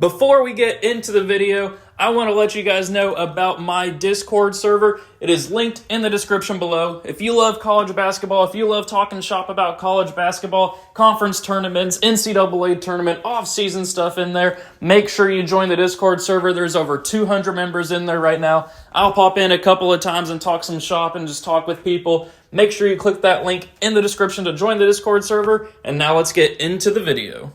Before we get into the video, I want to let you guys know about my Discord server. It is linked in the description below. If you love college basketball, if you love talking shop about college basketball, conference tournaments, NCAA tournament, off-season stuff in there, make sure you join the Discord server. There's over 200 members in there right now. I'll pop in a couple of times and talk some shop and just talk with people. Make sure you click that link in the description to join the Discord server. And now let's get into the video.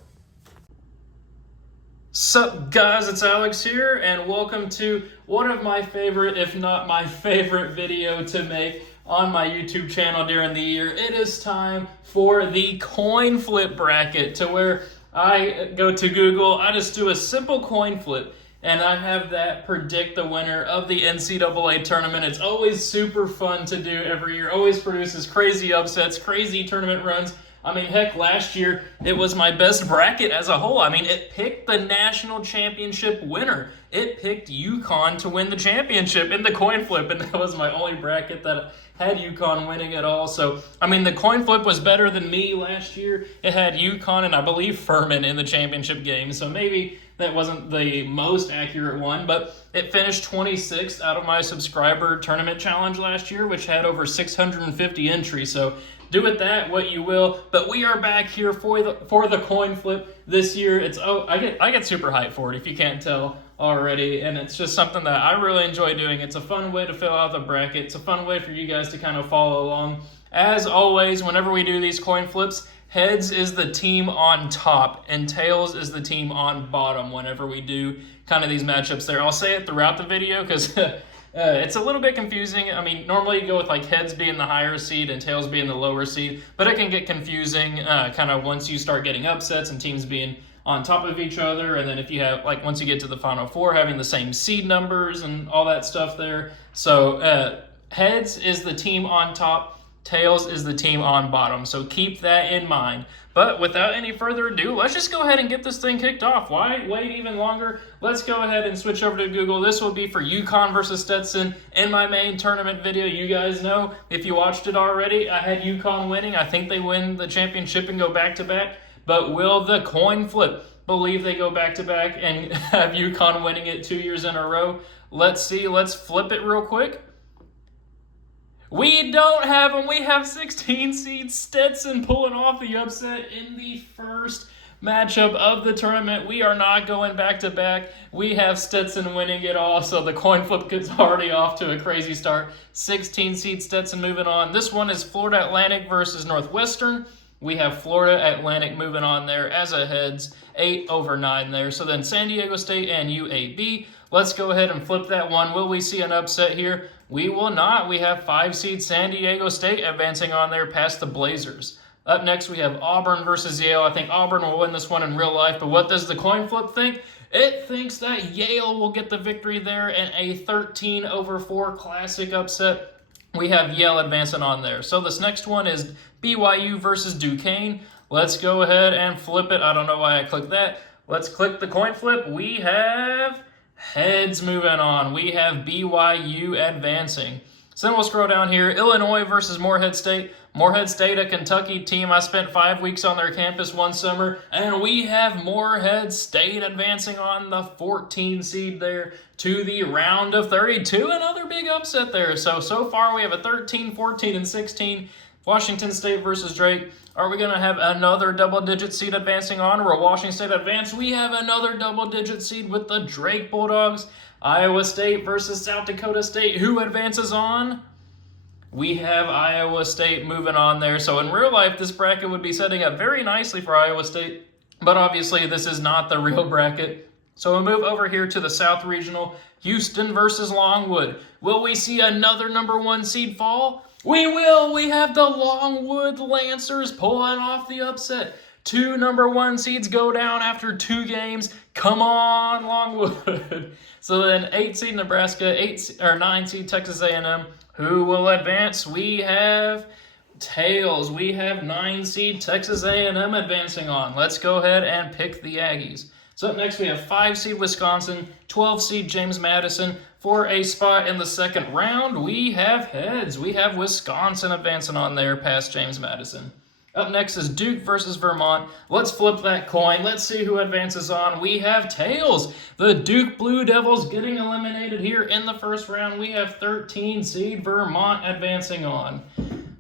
Sup guys, it's Alex here, and welcome to one of my favorite, if not my favorite video to make on my YouTube channel during the year. It is time for the coin flip bracket, to where I go to Google, I just do a simple coin flip, and I have that predict the winner of the NCAA tournament. It's always super fun to do every year, always produces crazy upsets, crazy tournament runs. I mean, heck, last year, it was my best bracket as a whole. I mean, it picked the national championship winner. It picked UConn to win the championship in the coin flip, and that was my only bracket that had UConn winning at all. So, I mean, the coin flip was better than me last year. It had UConn and I believe Furman in the championship game, so maybe that wasn't the most accurate one, but it finished 26th out of my subscriber tournament challenge last year, which had over 650 entries, so do with that what you will. But we are back here for the coin flip this year. I get super hyped for it if you can't tell already, and it's just something that I really enjoy doing. It's a fun way to fill out the bracket. It's a fun way for you guys to kind of follow along. As always, whenever we do these coin flips, heads is the team on top and tails is the team on bottom whenever we do kind of these matchups there. I'll say it throughout the video because it's a little bit confusing. I mean, normally you go with like heads being the higher seed and tails being the lower seed, but it can get confusing kind of once you start getting upsets and teams being on top of each other. And then if you have, like, once you get to the Final Four, having the same seed numbers and all that stuff there. So heads is the team on top, tails is the team on bottom. So keep that in mind. But without any further ado, let's just go ahead and get this thing kicked off. Why wait even longer? Let's go ahead and switch over to Google. This will be for UConn versus Stetson in my main tournament video. You guys know, if you watched it already, I had UConn winning. I think they win the championship and go back-to-back. But will the coin flip believe they go back-to-back and have UConn winning it 2 years in a row? Let's see. Let's flip it real quick. We don't have them. We have 16 seed Stetson pulling off the upset in the first matchup of the tournament. We are not going back-to-back. We have Stetson winning it all, so the coin flip gets already off to a crazy start. 16 seed Stetson moving on. This one is Florida Atlantic versus Northwestern. We have Florida Atlantic moving on there as a heads, 8/9 there. So then San Diego State and UAB. Let's go ahead and flip that one. Will we see an upset here? We will not. We have 5 seed San Diego State advancing on there past the Blazers. Up next, we have Auburn versus Yale. I think Auburn will win this one in real life, but what does the coin flip think? It thinks that Yale will get the victory there in a 13/4 classic upset. We have Yale advancing on there. So this next one is BYU versus Duquesne. Let's go ahead and flip it. I don't know why I clicked that. Let's click the coin flip. We have heads moving on. We have BYU advancing. So then we'll scroll down here. Illinois versus Morehead State. Morehead State, a Kentucky team. I spent 5 weeks on their campus one summer, and we have Morehead State advancing on the 14 seed there to the round of 32. Another big upset there. So far we have a 13, 14, and 16. Washington State versus Drake. Are we going to have another double-digit seed advancing on, or will Washington State advance? We have another double-digit seed with the Drake Bulldogs. Iowa State versus South Dakota State. Who advances on? We have Iowa State moving on there. So in real life, this bracket would be setting up very nicely for Iowa State, but obviously this is not the real bracket. So we'll move over here to the South Regional. Houston versus Longwood. Will we see another #1 seed fall? We will. We have the Longwood Lancers pulling off the upset. 2 #1 seeds go down after 2 games. Come on, Longwood. So then 8 seed Nebraska, 9 seed Texas A&M. Who will advance? We have tails. We have 9 seed Texas A&M advancing on. Let's go ahead and pick the Aggies. So up next we have 5 seed Wisconsin, 12 seed James Madison. For a spot in the second round, we have heads. We have Wisconsin advancing on there past James Madison. Up next is Duke versus Vermont. Let's flip that coin. Let's see who advances on. We have tails. The Duke Blue Devils getting eliminated here in the first round. We have 13 seed Vermont advancing on.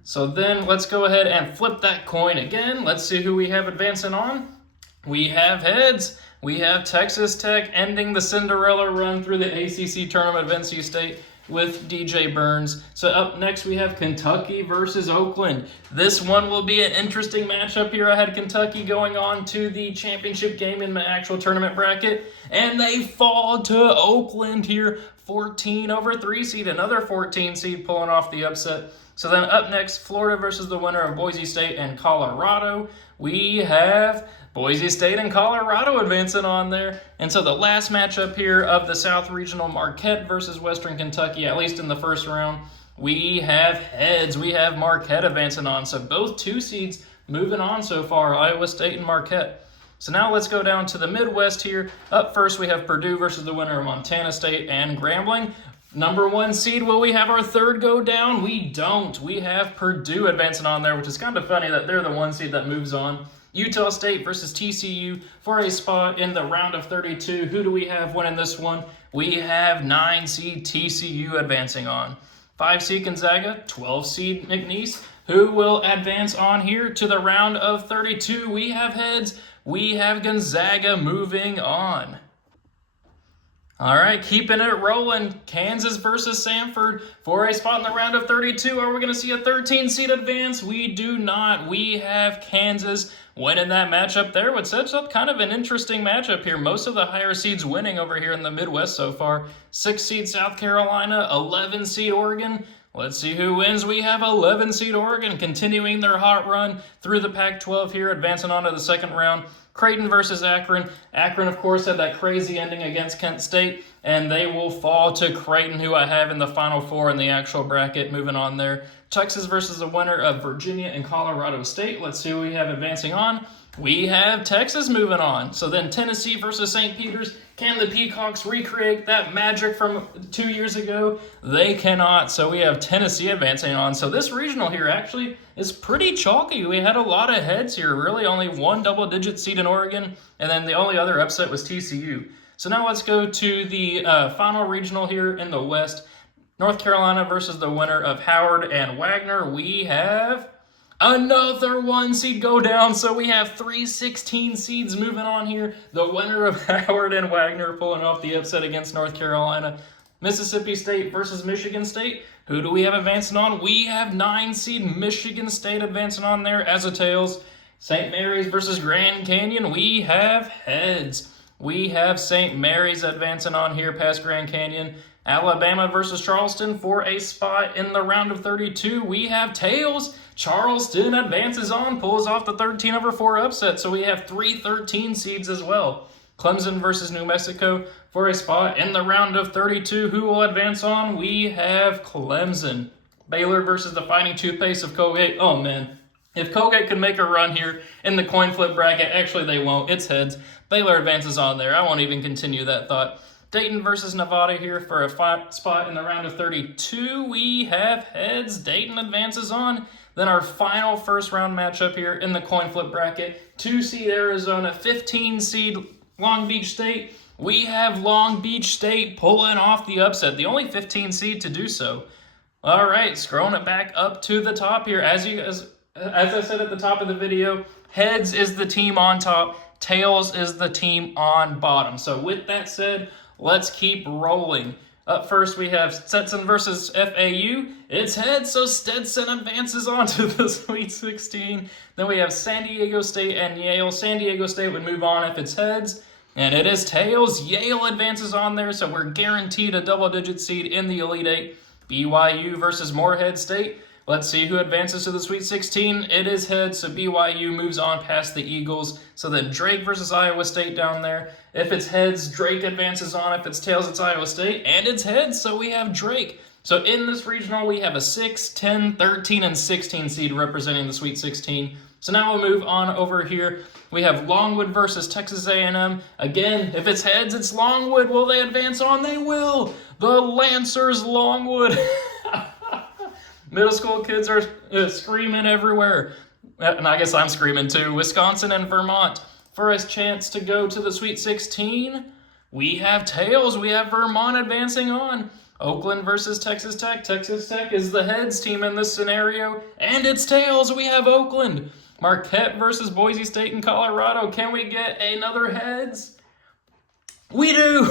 So then let's go ahead and flip that coin again. Let's see who we have advancing on. We have heads. We have Texas Tech ending the Cinderella run through the ACC tournament of NC State with DJ Burns. So up next we have Kentucky versus Oakland. This one will be an interesting matchup here. I had Kentucky going on to the championship game in my actual tournament bracket, and they fall to Oakland here, 14/3 seed, another 14 seed pulling off the upset. So then up next, Florida versus the winner of Boise State and Colorado. We have Boise State and Colorado advancing on there. And so the last matchup here of the South Regional, Marquette versus Western Kentucky, at least in the first round, we have heads. We have Marquette advancing on. So both 2 seeds moving on so far, Iowa State and Marquette. So now let's go down to the Midwest here. Up first, we have Purdue versus the winner of Montana State and Grambling. Number 1 seed, will we have our third go down? We don't. We have Purdue advancing on there, which is kind of funny that they're the 1 seed that moves on. Utah State versus TCU for a spot in the round of 32. Who do we have winning this one? We have 9 seed TCU advancing on. 5 seed Gonzaga, 12 seed McNeese. Who will advance on here to the round of 32? We have heads. We have Gonzaga moving on. All right, keeping it rolling. Kansas versus Samford for a spot in the round of 32. Are we going to see a 13 seed advance? We do not. We have Kansas winning that matchup there, which sets up kind of an interesting matchup here. Most of the higher seeds winning over here in the Midwest so far. 6 seed South Carolina, 11 seed Oregon. Let's see who wins. We have 11 seed Oregon continuing their hot run through the Pac-12 here, advancing on to the second round. Creighton versus Akron. Akron, of course, had that crazy ending against Kent State, and they will fall to Creighton, who I have in the Final Four in the actual bracket, moving on there. Texas versus the winner of Virginia and Colorado State. Let's see who we have advancing on. We have Texas moving on. So then Tennessee versus St. Peter's. Can the Peacocks recreate that magic from 2 years ago? They cannot. So we have Tennessee advancing on. So this regional here actually is pretty chalky. We had a lot of heads here. Really only 1 double-digit seed in Oregon. And then the only other upset was TCU. So now let's go to the final regional here in the West. North Carolina versus the winner of Howard and Wagner. We have another 1 seed go down, so we have 3 16 seeds moving on here. The winner of Howard and Wagner pulling off the upset against North Carolina. Mississippi State versus Michigan State. Who do we have advancing on? We have 9 seed Michigan State advancing on there as a tails. St. Mary's versus Grand Canyon. We have heads. We have St. Mary's advancing on here past Grand Canyon. Alabama versus Charleston for a spot in the round of 32. We have tails. Charleston advances on, pulls off the 13/4 upset, so we have 3 13 seeds as well. Clemson versus New Mexico for a spot in the round of 32. Who will advance on? We have Clemson. Baylor versus the Fighting Toothpaste of Colgate. Oh, man. If Colgate could make a run here in the coin flip bracket, actually they won't. It's heads. Baylor advances on there. I won't even continue that thought. Dayton versus Nevada here for a spot in the round of 32. We have heads. Dayton advances on. Then our final first round matchup here in the coin flip bracket. 2 seed Arizona, 15 seed Long Beach State. We have Long Beach State pulling off the upset. The only 15 seed to do so. All right, scrolling it back up to the top here. As I said at the top of the video, heads is the team on top. Tails is the team on bottom. So with that said, let's keep rolling. Up first, we have Stetson versus FAU. It's heads, so Stetson advances on to the Sweet 16. Then we have San Diego State and Yale. San Diego State would move on if it's heads, and it is tails. Yale advances on there, so we're guaranteed a double-digit seed in the Elite Eight. BYU versus Morehead State. Let's see who advances to the Sweet 16. It is heads, so BYU moves on past the Eagles. So then Drake versus Iowa State down there. If it's heads, Drake advances on. If it's tails, it's Iowa State. And it's heads, so we have Drake. So in this regional, we have a 6, 10, 13, and 16 seed representing the Sweet 16. So now we'll move on over here. We have Longwood versus Texas A&M. Again, if it's heads, it's Longwood. Will they advance on? They will. The Lancers Longwood. Middle school kids are screaming everywhere. and I guess I'm screaming too, Wisconsin and Vermont. For a chance to go to the Sweet 16, we have tails. We have Vermont advancing on. Oakland versus Texas Tech. Texas Tech is the heads team in this scenario, and it's tails. We have Oakland. Marquette versus Boise State in Colorado. Can we get another heads? We do!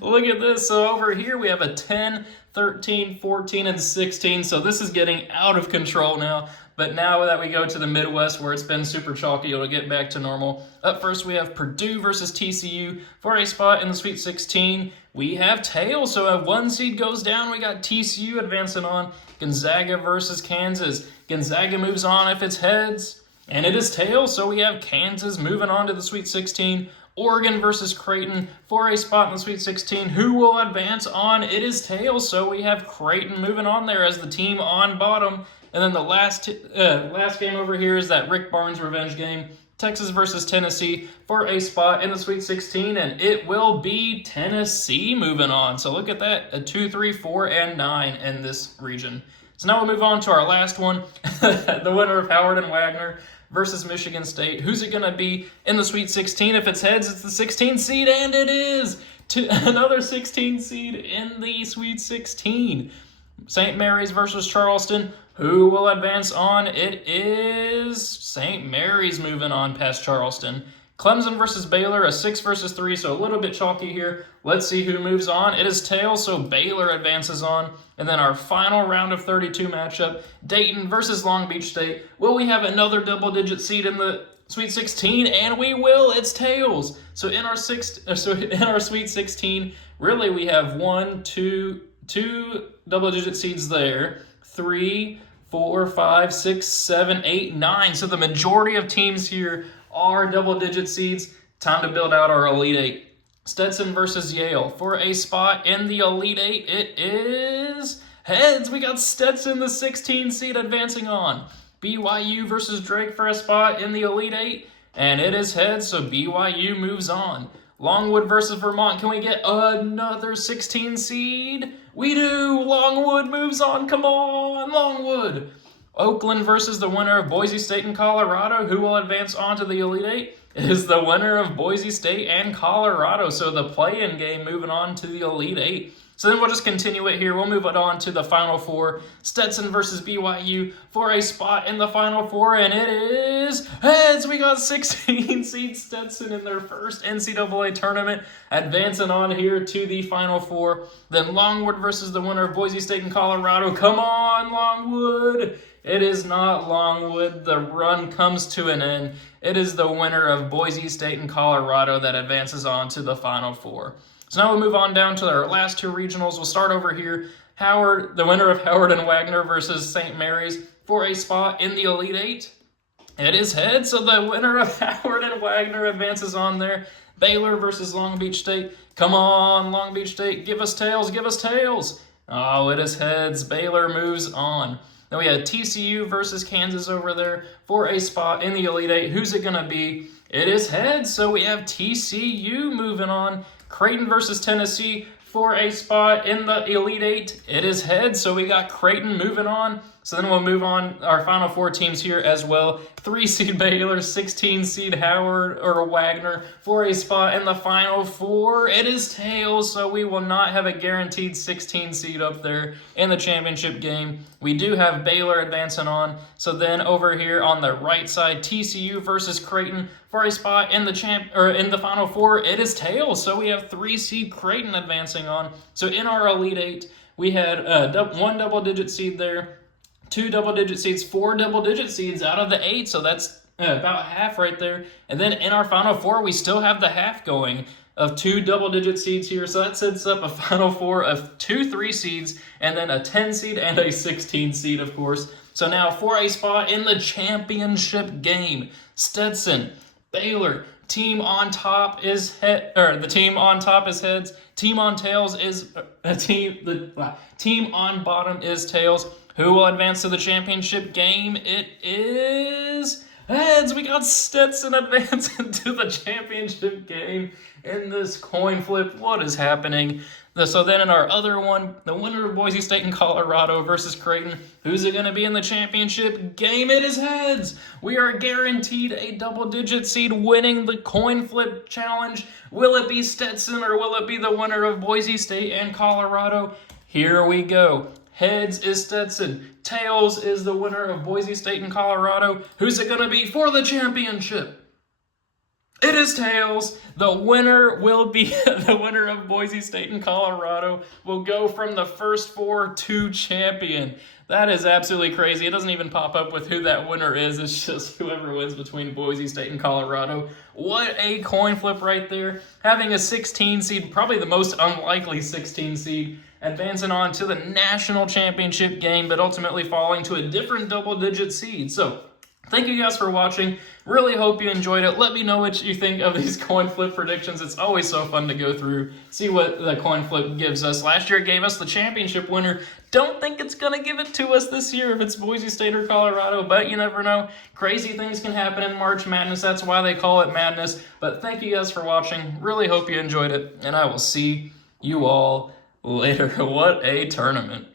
Look at this. So over here we have a 10, 13, 14, and 16. So this is getting out of control now. But now that we go to the Midwest where it's been super chalky, it'll get back to normal. Up first, we have Purdue versus TCU for a spot in the Sweet 16. We have tails, so if 1 seed goes down, we got TCU advancing on. Gonzaga versus Kansas. Gonzaga moves on if it's heads, and it is tails, so we have Kansas moving on to the Sweet 16. Oregon versus Creighton for a spot in the Sweet 16. Who will advance on? It is tails, so we have Creighton moving on there as the team on bottom. And then the last game over here is that Rick Barnes revenge game. Texas versus Tennessee for a spot in the Sweet 16, and it will be Tennessee moving on. So look at that, a 2, 3, 4, and 9 in this region. So now we'll move on to our last one, the winner of Howard and Wagner versus Michigan State. Who's it going to be in the Sweet 16? If it's heads, it's the 16 seed, and it is another 16 seed in the Sweet 16. St. Mary's versus Charleston. Who will advance on? It is St. Mary's moving on past Charleston. Clemson versus Baylor, a 6 versus 3, so a little bit chalky here. Let's see who moves on. It is tails, so Baylor advances on. And then our final round of 32 matchup, Dayton versus Long Beach State. Will we have another double-digit seed in the Sweet 16? And we will. It's tails. So in our Sweet 16, really we have two double-digit seeds there. 3, 4, 5, 6, 7, 8, 9. So the majority of teams here are double-digit seeds. Time to build out our Elite Eight. Stetson versus Yale. For a spot in the Elite Eight, it is heads. We got Stetson, the 16 seed, advancing on. BYU versus Drake for a spot in the Elite Eight, and it is heads, so BYU moves on. Longwood versus Vermont. Can we get another 16 seed? We do! Longwood moves on. Come on, Longwood! Oakland versus the winner of Boise State and Colorado. Who will advance on to the Elite Eight? It is the winner of Boise State and Colorado. So the play-in game moving on to the Elite Eight. So then we'll just continue it here. We'll move it on to the Final Four. Stetson versus BYU for a spot in the Final Four, and it is heads. We got 16 seed Stetson in their first NCAA tournament, advancing on here to the Final Four. Then Longwood versus the winner of Boise State and Colorado. Come on, Longwood. It is not Longwood. The run comes to an end. It is the winner of Boise State and Colorado that advances on to the Final Four. So now we'll move on down to our last two regionals. We'll start over here. Howard, the winner of Howard and Wagner versus St. Mary's for a spot in the Elite Eight. It is heads, so the winner of Howard and Wagner advances on there. Baylor versus Long Beach State. Come on, Long Beach State, give us tails, give us tails. Oh, it is heads. Baylor moves on. Then we had TCU versus Kansas over there for a spot in the Elite Eight. Who's it going to be? It is heads, so we have TCU moving on. Creighton versus Tennessee for a spot in the Elite Eight. It is heads, so we got Creighton moving on. So then we'll move on our Final Four teams here as well. 3 seed Baylor, 16 seed Howard or Wagner for a spot in the Final Four. It is tails, so we will not have a guaranteed 16 seed up there in the championship game. We do have Baylor advancing on. So then over here on the right side, TCU versus Creighton for a spot in the Final Four. It is tails, so we have 3 seed Creighton advancing on. So in our Elite Eight, we had 1 double-digit seed there. 2 double-digit seeds, 4 double-digit seeds out of the 8, so that's about half right there. And then in our Final Four, we still have the half going of 2 double-digit seeds here, so that sets up a Final Four of 2 3 seeds, and then a 10 seed and a 16 seed, of course. So now for a spot in the championship game, Stetson, Baylor, team on top is the team on top is heads. Team on tails is team on bottom is tails. Who will advance to the championship game? It is Heads, we got Stetson advancing to the championship game in this coin flip. What is happening? So then in our other one, the winner of Boise State and Colorado versus Creighton. Who's it going to be in the championship game? It is heads. We are guaranteed a double-digit seed winning the coin flip challenge. Will it be Stetson or will it be the winner of Boise State and Colorado? Here we go. Heads is Stetson. Tails is the winner of Boise State and Colorado. Who's it going to be for the championship? It is tails. The winner will be the winner of Boise State and Colorado will go from the first four to champion. That is absolutely crazy. It doesn't even pop up with who that winner is. It's just whoever wins between Boise State and Colorado. What a coin flip right there. Having a 16 seed, probably the most unlikely 16 seed, advancing on to the national championship game, but ultimately falling to a different double-digit seed. So, thank you guys for watching. Really hope you enjoyed it. Let me know what you think of these coin flip predictions. It's always so fun to go through, see what the coin flip gives us. Last year it gave us the championship winner. Don't think it's going to give it to us this year if it's Boise State or Colorado, but you never know. Crazy things can happen in March Madness. That's why they call it Madness. But thank you guys for watching. Really hope you enjoyed it, and I will see you all later. What a tournament.